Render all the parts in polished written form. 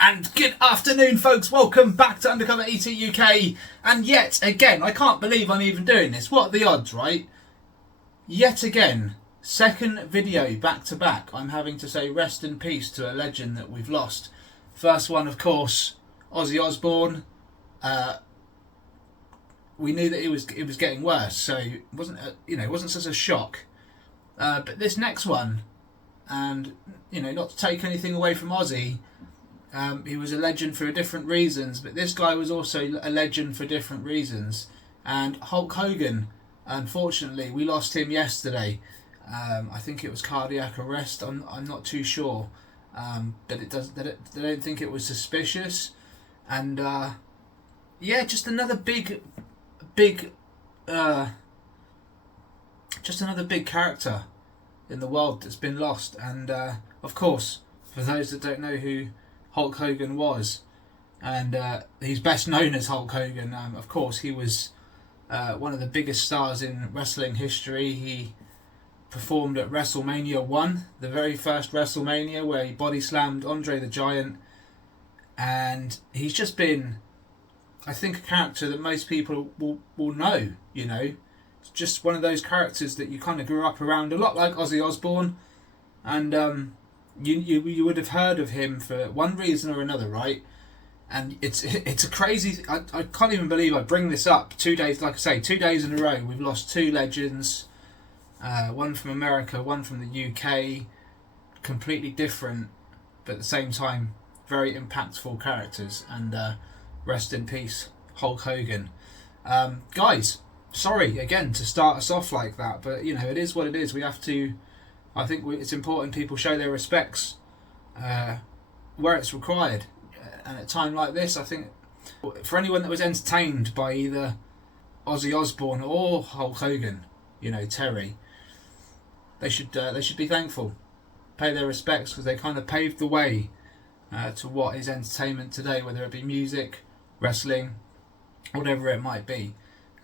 And good afternoon, folks. Welcome back to UndercoverETuk UK. And yet again, I can't believe I'm even doing this. What are the odds, right? Yet again, second video back to back, I'm having to say rest in peace to a legend that we've lost. First one, of course, Ozzy Osbourne. We knew that it was getting worse, so it wasn't such a shock. But this next one, and not to take anything away from Ozzy. He was a legend for different reasons, but this guy was also a legend for different reasons. And Hulk Hogan, unfortunately, we lost him yesterday. I think it was cardiac arrest. I'm not too sure, but they don't think it was suspicious. And just another big character in the world that's been lost. And of course, for those that don't know who Hulk Hogan was, and he's best known as Hulk Hogan. Of course, he was one of the biggest stars in wrestling history. He performed at WrestleMania 1, the very first WrestleMania, where he body slammed Andre the Giant. And he's just been, I think, a character that most people will know. It's just one of those characters that you kind of grew up around, a lot like Ozzy Osbourne. And You would have heard of him for one reason or another, right? And it's a crazy. I can't even believe I bring this up. 2 days, like I say, 2 days in a row, we've lost two legends. One from America, one from the UK. Completely different, but at the same time, very impactful characters. And rest in peace, Hulk Hogan. Guys, sorry again to start us off like that, but it is what it is. We have to. I think it's important people show their respects where it's required. And at a time like this, I think for anyone that was entertained by either Ozzy Osbourne or Hulk Hogan, Terry, they should be thankful, pay their respects, because they kind of paved the way to what is entertainment today, whether it be music, wrestling, whatever it might be.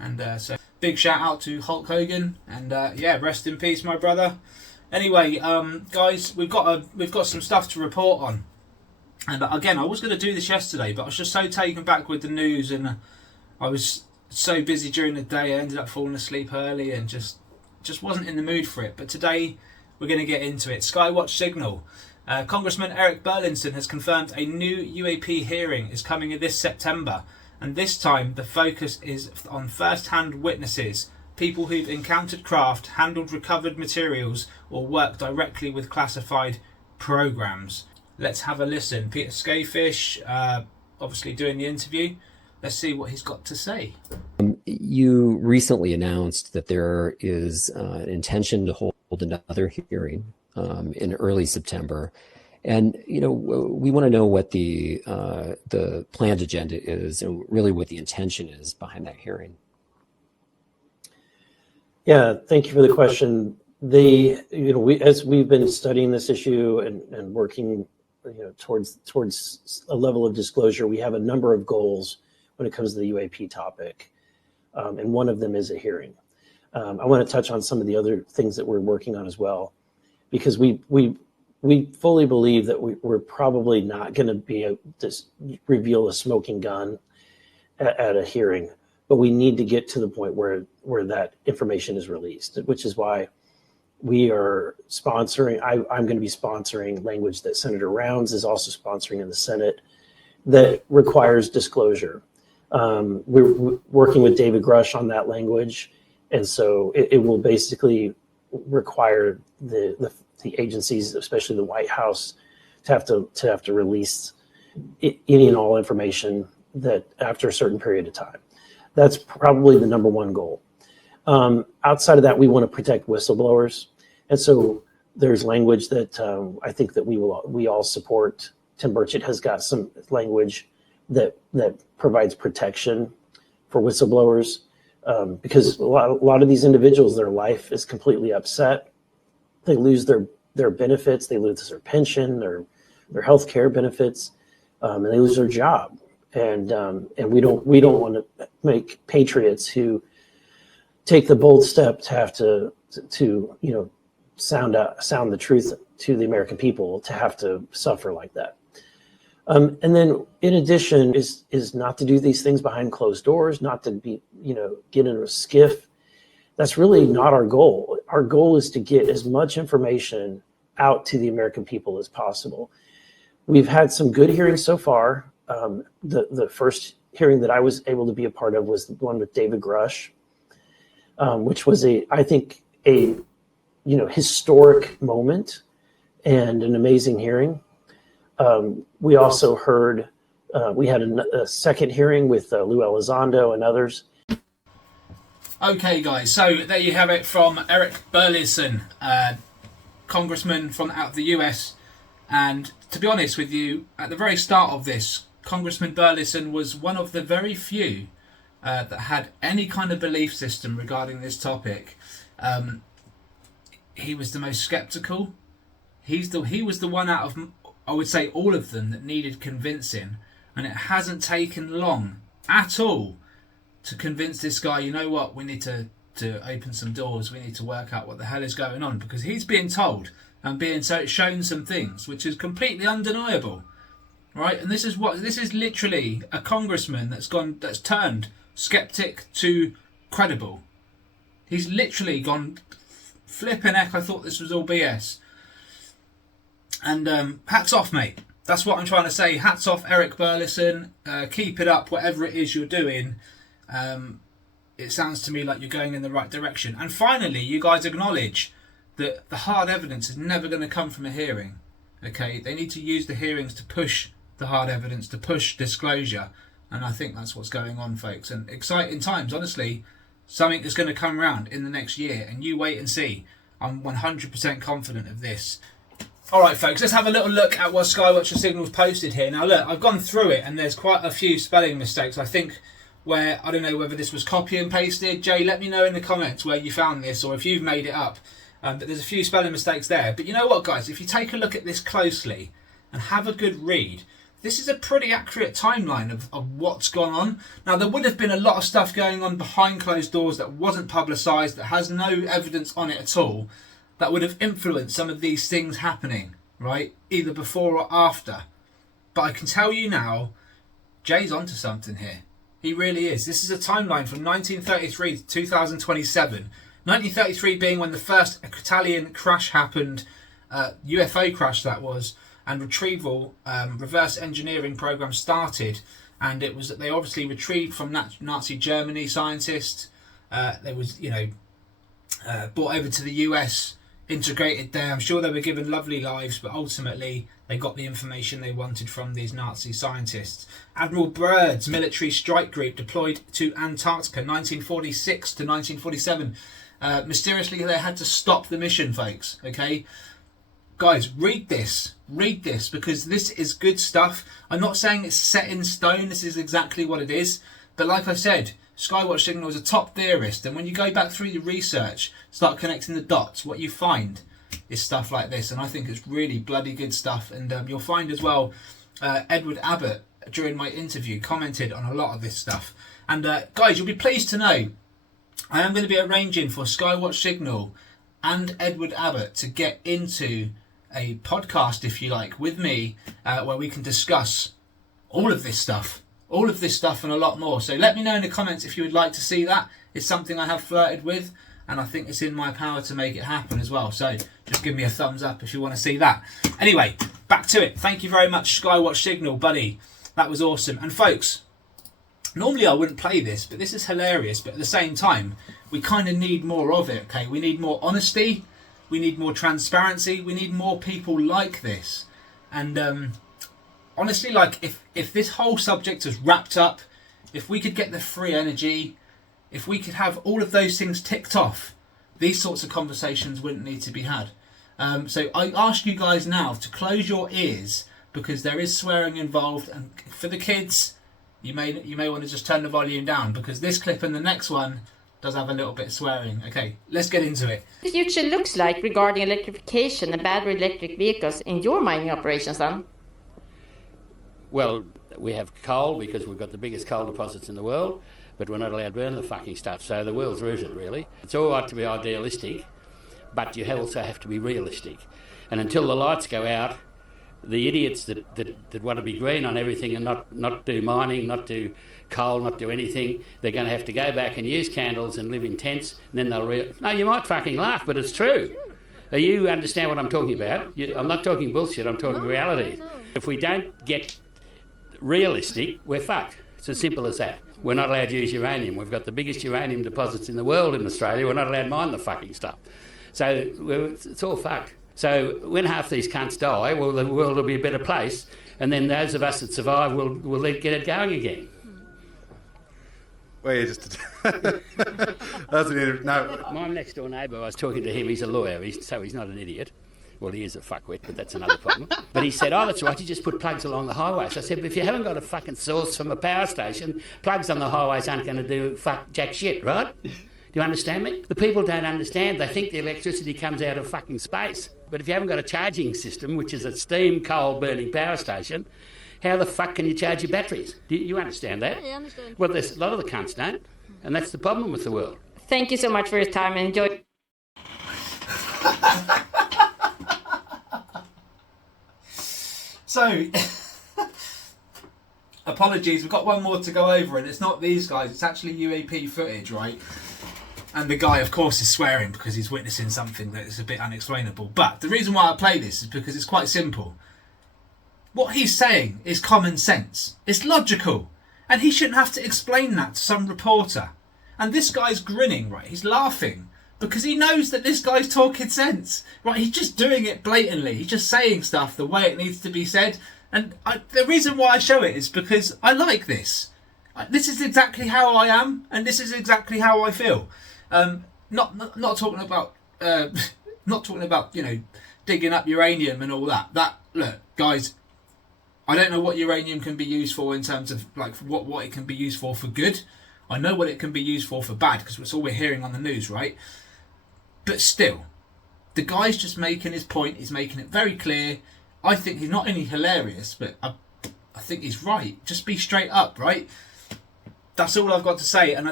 And so big shout out to Hulk Hogan, and rest in peace, my brother. Anyway, guys, we've got some stuff to report on, and again, I was going to do this yesterday, but I was just so taken back with the news, and I was so busy during the day. I ended up falling asleep early, and just wasn't in the mood for it. But today, we're going to get into it. Skywatch signal. Congressman Eric Burlinson has confirmed a new UAP hearing is coming this September, and this time the focus is on first-hand witnesses. People who've encountered craft, handled recovered materials, or worked directly with classified programs. Let's have a listen. Peter Skafish, obviously doing the interview. Let's see what he's got to say. You recently announced that there is an intention to hold another hearing in early September. And, we want to know what the planned agenda is and really what the intention is behind that hearing. Yeah, thank you for the question. As we've been studying this issue and working, towards a level of disclosure, we have a number of goals when it comes to the UAP topic, and one of them is a hearing. I want to touch on some of the other things that we're working on as well, because we fully believe that we're probably not going to be able to reveal a smoking gun at a hearing. But we need to get to the point where that information is released, which is why we are sponsoring. I'm going to be sponsoring language that Senator Rounds is also sponsoring in the Senate that requires disclosure. We're working with David Grush on that language, and so it will basically require the agencies, especially the White House, to have to release any and all information that after a certain period of time. That's probably the number one goal. Outside of that, we want to protect whistleblowers. And so there's language that I think that we all support. Tim Burchett has got some language that provides protection for whistleblowers, because a lot of these individuals, their life is completely upset. They lose their benefits, they lose their pension, their health care benefits, and they lose their job. And we don't want to make patriots who take the bold step to have to sound the truth to the American people to have to suffer like that. And then in addition is not to do these things behind closed doors, not to be, get in a skiff. That's really not our goal. Our goal is to get as much information out to the American people as possible. We've had some good hearings so far. The first hearing that I was able to be a part of was the one with David Grush, which was I think a historic moment and an amazing hearing. We also heard, we had a second hearing with Lou Elizondo and others. Okay, guys, so there you have it from Eric Burleson, congressman from out of the US. And to be honest with you, at the very start of this, Congressman Burleson was one of the very few that had any kind of belief system regarding this topic. He was the most skeptical. He was the one out of, I would say, all of them that needed convincing. And it hasn't taken long at all to convince this guy, you know what, we need to open some doors, we need to work out what the hell is going on, because he's being told and being shown some things which is completely undeniable, right? And this is literally a congressman that's turned skeptic to credible. He's literally gone flipping heck, I thought this was all BS. And hats off, mate. That's what I'm trying to say. Hats off, Eric Burleson. Keep it up, whatever it is you're doing. It sounds to me like you're going in the right direction. And finally, you guys acknowledge that the hard evidence is never going to come from a hearing. Okay, they need to use the hearings to push the hard evidence, to push disclosure. And I think that's what's going on, folks. And exciting times, honestly. Something is going to come around in the next year, and you wait and see. I'm 100% confident of this. Alright folks, let's have a little look at what Skywatcher Signal's posted here. Now look, I've gone through it and there's quite a few spelling mistakes, I think, where, I don't know whether this was copy and pasted. Jay, let me know in the comments where you found this or if you've made it up. But there's a few spelling mistakes there. But you know what, guys, if you take a look at this closely and have a good read, this is a pretty accurate timeline of what's gone on. Now, there would have been a lot of stuff going on behind closed doors that wasn't publicised, that has no evidence on it at all, that would have influenced some of these things happening, right? Either before or after. But I can tell you now, Jay's onto something here. He really is. This is a timeline from 1933 to 2027. 1933 being when the first Italian crash happened, UFO crash that was, and retrieval, reverse engineering program started. And it was that they obviously retrieved from Nazi Germany scientists. They was, brought over to the US, integrated there. I'm sure they were given lovely lives, but ultimately they got the information they wanted from these Nazi scientists. Admiral Byrd's military strike group deployed to Antarctica 1946 to 1947. Mysteriously they had to stop the mission, folks. Okay, guys, read this because this is good stuff. I'm not saying it's set in stone, this is exactly what it is, but like I said, Skywatch Signal is a top theorist, and when you go back through the research, start connecting the dots, what you find is stuff like this, and I think it's really bloody good stuff. And you'll find as well, Edward Abbott, during my interview, commented on a lot of this stuff. And guys, you'll be pleased to know, I am going to be arranging for Skywatch Signal and Edward Abbott to get into a podcast, if you like, with me, where we can discuss all of this stuff and a lot more. So let me know in the comments if you would like to see that. It's something I have flirted with, and I think it's in my power to make it happen as well. So just give me a thumbs up if you want to see that. Anyway, back to it. Thank you very much, Skywatch Signal, buddy. That was awesome. And folks, normally I wouldn't play this, but this is hilarious. But at the same time, we kind of need more of it, okay? We need more honesty. We need more transparency. We need more people like this. And honestly, like, if this whole subject was wrapped up, if we could get the free energy, if we could have all of those things ticked off, these sorts of conversations wouldn't need to be had. So I ask you guys now to close your ears, because there is swearing involved, and for the kids, you may want to just turn the volume down, because this clip and the next one does have a little bit of swearing. Okay, let's get into it. The future looks like regarding electrification and battery electric vehicles in your mining operations, then? Well, we have coal because we've got the biggest coal deposits in the world, but we're not allowed to burn the fucking stuff, so the world's rooted, really. It's all right to be idealistic, but you also have to be realistic. And until the lights go out, The idiots that want to be green on everything and not do mining, not do coal, not do anything, they're going to have to go back and use candles and live in tents, and then they'll no, you might fucking laugh, but it's true. You understand what I'm talking about? I'm not talking bullshit, I'm talking reality. If we don't get realistic, we're fucked. It's as simple as that. We're not allowed to use uranium. We've got the biggest uranium deposits in the world in Australia. We're not allowed to mine the fucking stuff. So it's all fucked. So when half these cunts die, well, the world will be a better place, and then those of us that survive will get it going again. Wait, just that's no. My next door neighbour, I was talking to him. He's a lawyer, so he's not an idiot. Well, he is a fuckwit, but that's another problem. But he said, oh, that's right, you just put plugs along the highways. I said, but if you haven't got a fucking source from a power station, plugs on the highways aren't going to do jack shit, right? Do you understand me? The people don't understand. They think the electricity comes out of fucking space. But if you haven't got a charging system, which is a steam coal burning power station, how the fuck can you charge your batteries? Do you understand that? Yeah, I understand. Well, there's a lot of the cunts don't, and that's the problem with the world. Thank you so much for your time and enjoy. So, apologies, we've got one more to go over, and it's not these guys, it's actually UAP footage, right? And the guy, of course, is swearing because he's witnessing something that is a bit unexplainable. But the reason why I play this is because it's quite simple. What he's saying is common sense. It's logical. And he shouldn't have to explain that to some reporter. And this guy's grinning, right? He's laughing because he knows that this guy's talking sense, right? He's just doing it blatantly. He's just saying stuff the way it needs to be said. And the reason why I show it is because I like this. This is exactly how I am, and this is exactly how I feel. Not talking about digging up uranium and all that. Look, guys, I don't know what uranium can be used for in terms of like what it can be used for good. I know what it can be used for bad because it's all we're hearing on the news, right? But still, the guy's just making his point. He's making it very clear. I think he's not only hilarious, but I think he's right. Just be straight up, right? That's all I've got to say. And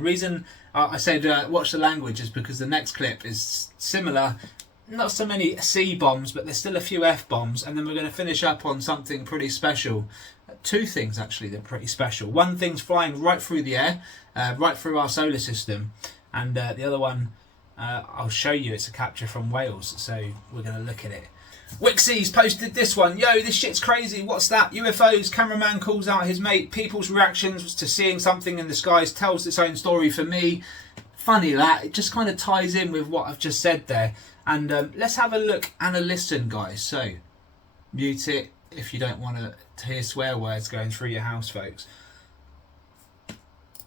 reason I said watch the language is because the next clip is similar. Not so many C bombs, but there's still a few F bombs. And then we're going to finish up on something pretty special. Two things, actually, that are pretty special. One thing's flying right through the air, right through our solar system. And the other one, I'll show you. It's a capture from Wales. So we're going to look at it. Wixie's posted this one. Yo, this shit's crazy. What's that? UFOs. Cameraman calls out his mate. People's reactions to seeing something in the skies tells its own story for me. Funny that. It just kind of ties in with what I've just said there. And let's have a look and a listen, guys. So, mute it if you don't want to hear swear words going through your house, folks.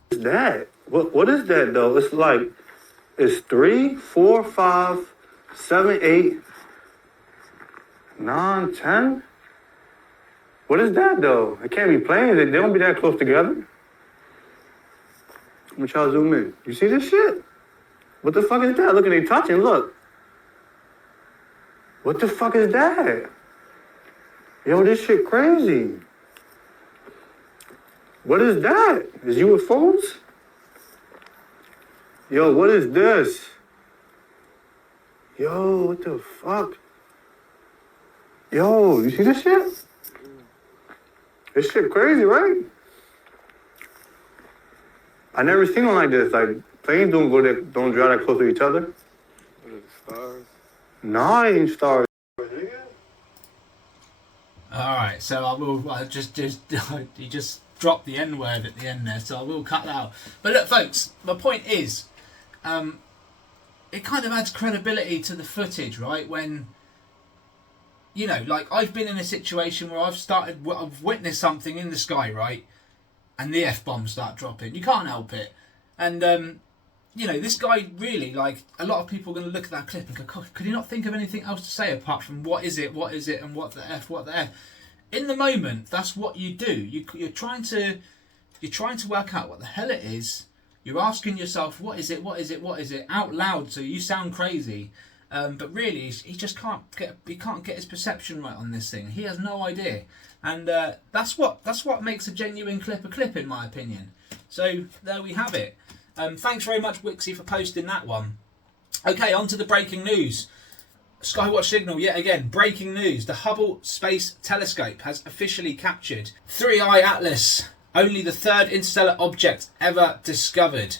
What is that? What is that, though? It's like, it's 3, 4, 5, 7, 8... 9, 10? What is that, though? It can't be planes. They don't be that close together. I'm gonna try to zoom in. You see this shit? What the fuck is that? Look at they touching, look. What the fuck is that? Yo, this shit crazy. What is that? Is UFOs? Yo, what is this? Yo, what the fuck? Yo, you see this shit? This shit crazy, right? I never seen one like this. Like, planes don't drive that close to each other. What is it, stars? No, it ain't stars. Alright, so I will you just dropped the N word at the end there, so I will cut that out. But look, folks, my point is, it kind of adds credibility to the footage, right? When, you know, like I've been in a situation where I've witnessed something in the sky, right? And the F-bombs start dropping. You can't help it. And, you know, this guy really, like, a lot of people are going to look at that clip and go, could he not think of anything else to say apart from what is it, and what the F. In the moment, that's what you do. You're trying to work out what the hell it is. You're asking yourself, what is it, out loud, so you sound crazy. But really, he just can't get his perception right on this thing. He has no idea, and that's what makes a genuine clip a clip, in my opinion. So there we have it. Thanks very much, Wixie, for posting that one. Okay, on to the breaking news. Skywatch signal, yet again, breaking news. The Hubble Space Telescope has officially captured 3I Atlas, only the third interstellar object ever discovered.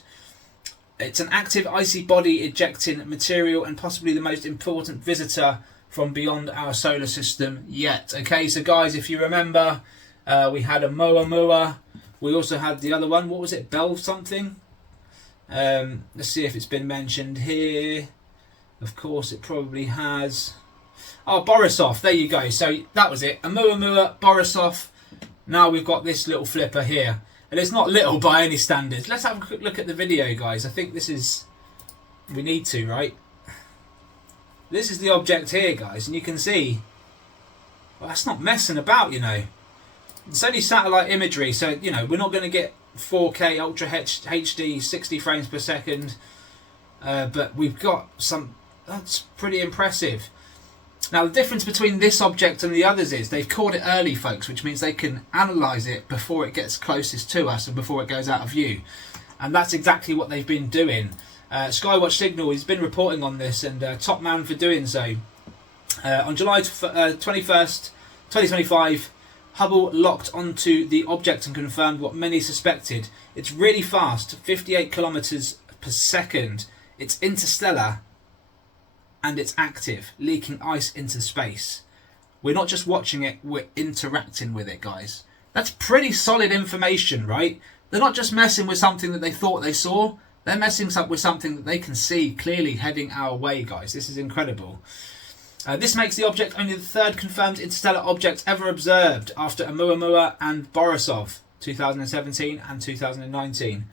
It's an active icy body ejecting material and possibly the most important visitor from beyond our solar system yet. Okay, so guys, if you remember, we had a Oumuamua. We also had the other one. What was it? Bell something? Let's see if it's been mentioned here. Of course, it probably has. Oh, Borisov. There you go. So that was it. Oumuamua, Borisov. Now we've got this little flipper here. And it's not little by any standards. Let's have a quick look at the video, guys. I think this is... We need to, right? This is the object here, guys. And you can see... Well, that's not messing about, you know. It's only satellite imagery. So, you know, we're not going to get 4K Ultra HD 60 frames per second. But we've got some... That's pretty impressive. Now, the difference between this object and the others is they've caught it early, folks, which means they can analyse it before it gets closest to us and before it goes out of view. And that's exactly what they've been doing. Skywatch Signal has been reporting on this, and top man for doing so. On July 21st, 2025, Hubble locked onto the object and confirmed what many suspected. It's really fast, 58 kilometers per second. It's interstellar. And it's active, leaking ice into space. We're not just watching it, we're interacting with it, guys. That's pretty solid information, right? They're not just messing with something that they thought they saw. They're messing with something that they can see clearly heading our way, guys. This is incredible. This makes the object only the third confirmed interstellar object ever observed after Oumuamua and Borisov, 2017 and 2019.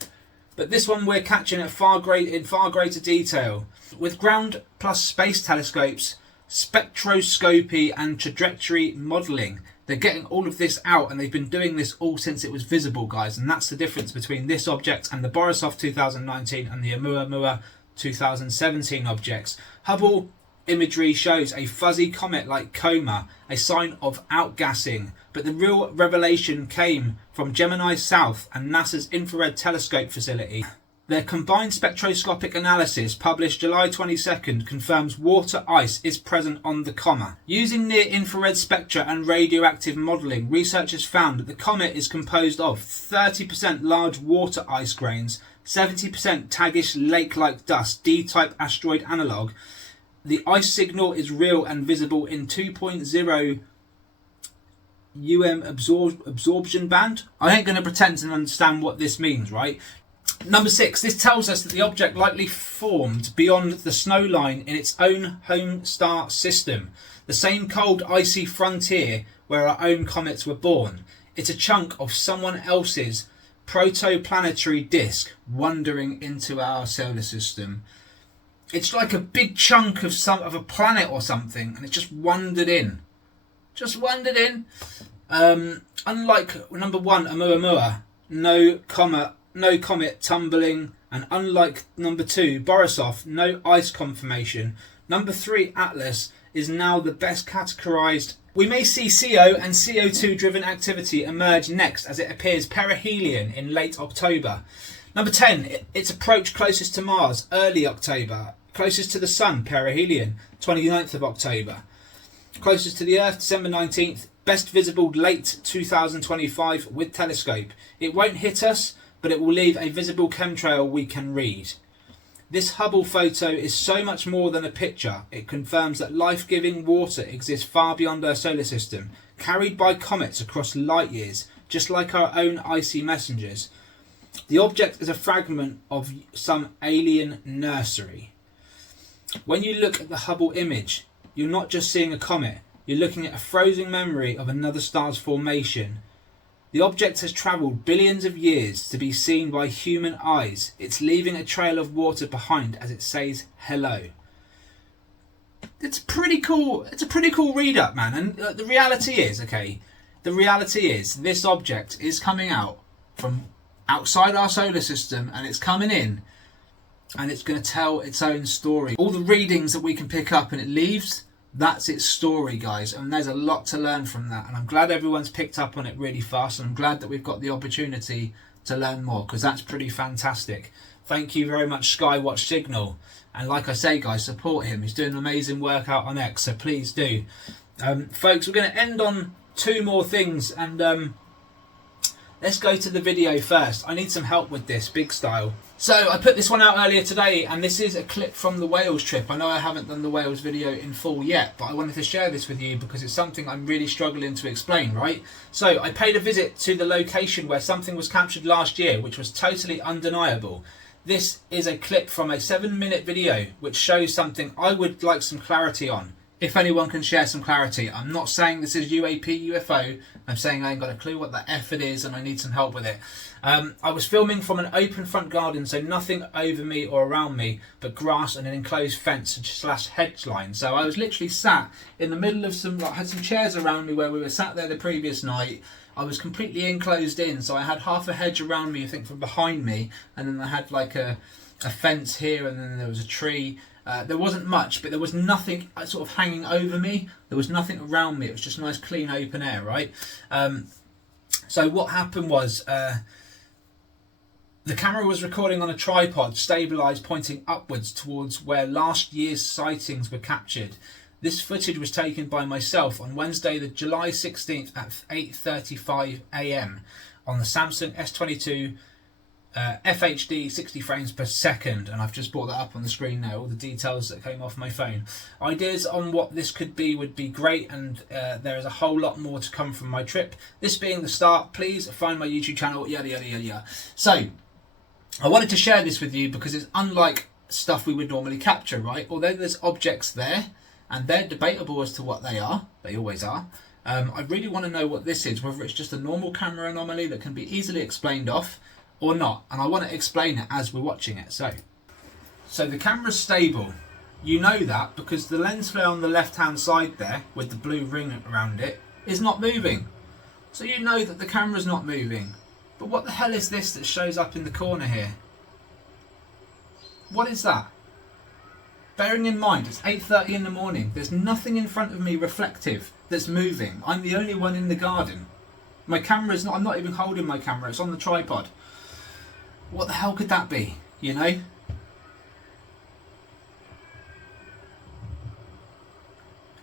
But this one we're catching at in far greater detail. With ground plus space telescopes, spectroscopy and trajectory modelling, they're getting all of this out, and they've been doing this all since it was visible, guys. And that's the difference between this object and the Borisov 2019 and the Oumuamua 2017 objects. Hubble imagery shows a fuzzy comet-like coma, a sign of outgassing, but the real revelation came from Gemini South and NASA's Infrared Telescope facility. Their combined spectroscopic analysis, published July 22nd, confirms water ice is present on the comet. Using near-infrared spectra and radioactive modelling, researchers found that the comet is composed of 30% large water ice grains, 70% taggish lake-like dust, D-type asteroid analogue. The ice signal is real and visible in 2.0 absorption band. I ain't going to pretend to understand what this means, right? Number 6, this tells us that the object likely formed beyond the snow line in its own home star system, the same cold icy frontier where our own comets were born. It's a chunk of someone else's protoplanetary disk wandering into our solar system. It's like a big chunk of a planet or something, and it just wandered in. Unlike number 1, Oumuamua, no comet tumbling, and unlike number 2, Borisov, no ice conformation. Number 3, Atlas, is now the best categorized. We may see CO and CO2 driven activity emerge next as it appears perihelion in late October. Number 10, its approach closest to Mars, early October. Closest to the Sun, perihelion, 29th of October. Closest to the Earth, December 19th. Best visible late 2025 with telescope. It won't hit us, but it will leave a visible chemtrail we can read. This Hubble photo is so much more than a picture. It confirms that life-giving water exists far beyond our solar system, carried by comets across light years, just like our own icy messengers. The object is a fragment of some alien nursery. When you look at the Hubble image, you're not just seeing a comet, you're looking at a frozen memory of another star's formation. The object has travelled billions of years to be seen by human eyes. It's leaving a trail of water behind as it says hello. It's a pretty cool read up, man. And the reality is, this object is coming out from outside our solar system, and it's coming in, and it's going to tell its own story. All the readings that we can pick up and it leaves, that's its story, guys, and there's a lot to learn from that, and I'm glad everyone's picked up on it really fast, and I'm glad that we've got the opportunity to learn more, because that's pretty fantastic. Thank you very much, Skywatch Signal. And like I say, guys, support him. He's doing amazing work out on X, so please do. Folks, we're going to end on 2 more things, and let's go to the video first. I need some help with this, big style. So I put this one out earlier today, and this is a clip from the Wales trip. I know I haven't done the Wales video in full yet, but I wanted to share this with you because it's something I'm really struggling to explain, right? So I paid a visit to the location where something was captured last year, which was totally undeniable. This is a clip from a 7-minute video which shows something I would like some clarity on. If anyone can share some clarity. I'm not saying this is UAP, UFO. I'm saying I ain't got a clue what the F it is and I need some help with it. I was filming from an open front garden, so nothing over me or around me, but grass and an enclosed fence / hedge line. So I was literally sat in the middle of had some chairs around me where we were sat there the previous night. I was completely enclosed in, so I had half a hedge around me, I think, from behind me, and then I had like a fence here, and then there was a tree. There wasn't much, but there was nothing sort of hanging over me. There was nothing around me. It was just nice, clean, open air, right? So what happened was the camera was recording on a tripod, stabilised, pointing upwards towards where last year's sightings were captured. This footage was taken by myself on Wednesday, the July 16th at 8:35 a.m. on the Samsung S22 FHD 60 frames per second, and I've just brought that up on the screen now, all the details that came off my phone. Ideas on what this could be would be great, and there is a whole lot more to come from my trip. This being the start, please find my YouTube channel, yada yada yada yada. So I wanted to share this with you because it's unlike stuff we would normally capture, right? Although there's objects there and they're debatable as to what they are, they always are. I really want to know what this is, whether it's just a normal camera anomaly that can be easily explained off or not, and I want to explain it as we're watching it. So the camera's stable. You know that because the lens flare on the left hand side there with the blue ring around it is not moving. So you know that the camera's not moving. But what the hell is this that shows up in the corner here? What is that? Bearing in mind it's 8:30 in the morning, there's nothing in front of me reflective that's moving. I'm the only one in the garden. My camera's not, I'm not even holding my camera, it's on the tripod. What the hell could that be, you know?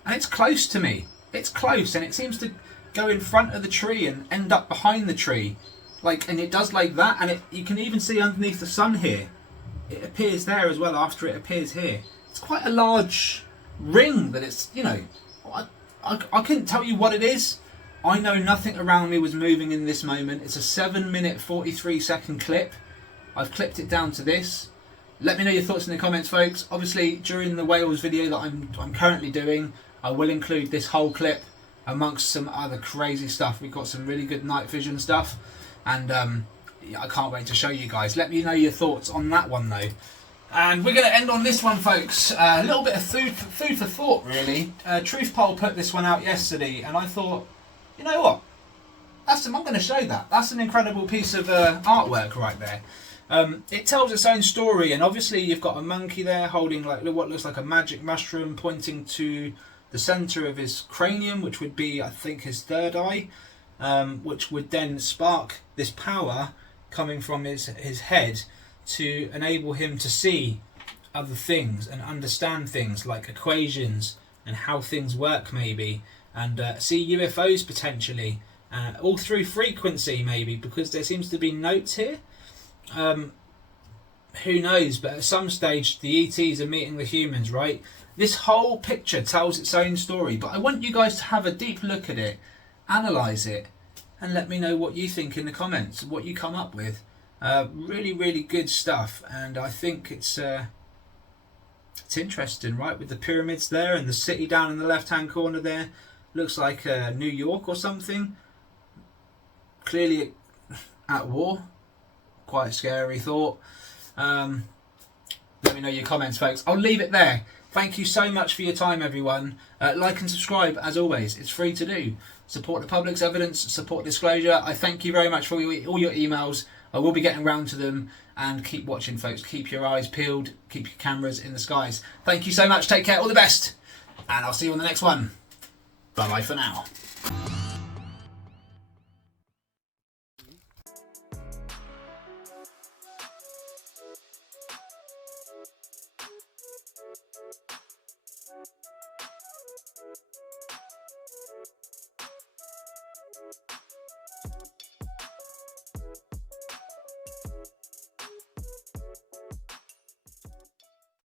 And it's close to me. It's close, and it seems to go in front of the tree and end up behind the tree. Like, and it does like that, and you can even see underneath the sun here. It appears there as well after it appears here. It's quite a large ring that it's, you know, I couldn't tell you what it is. I know nothing around me was moving in this moment. It's a 7-minute 43-second clip. I've clipped it down to this. Let me know your thoughts in the comments, folks. Obviously, during the Wales video that I'm currently doing, I will include this whole clip amongst some other crazy stuff. We've got some really good night vision stuff, and yeah, I can't wait to show you guys. Let me know your thoughts on that one, though. And we're going to end on this one, folks. A little bit of food for thought, really. Truth Poll put this one out yesterday, and I thought, you know what? I'm going to show that. That's an incredible piece of artwork right there. It tells its own story, and obviously you've got a monkey there holding like what looks like a magic mushroom pointing to the centre of his cranium, which would be, I think, his third eye, which would then spark this power coming from his head to enable him to see other things and understand things like equations and how things work, maybe, and see UFOs potentially, all through frequency, maybe, because there seems to be notes here. Who knows, but at some stage the ETs are meeting the humans, right? This whole picture tells its own story, but I want you guys to have a deep look at it, analyse it, and let me know what you think in the comments, what you come up with. Really, really good stuff, and I think it's interesting, right? With the pyramids there and the city down in the left-hand corner there, looks like New York or something. Clearly at war. Quite a scary thought. Let me know your comments, folks. I'll leave it there. Thank you so much for your time, everyone. Like and subscribe, as always. It's free to do. Support the public's evidence, support disclosure. I thank you very much for all your emails. I will be getting round to them. And keep watching, folks. Keep your eyes peeled. Keep your cameras in the skies. Thank you so much. Take care. All the best. And I'll see you on the next one. Bye-bye for now. you.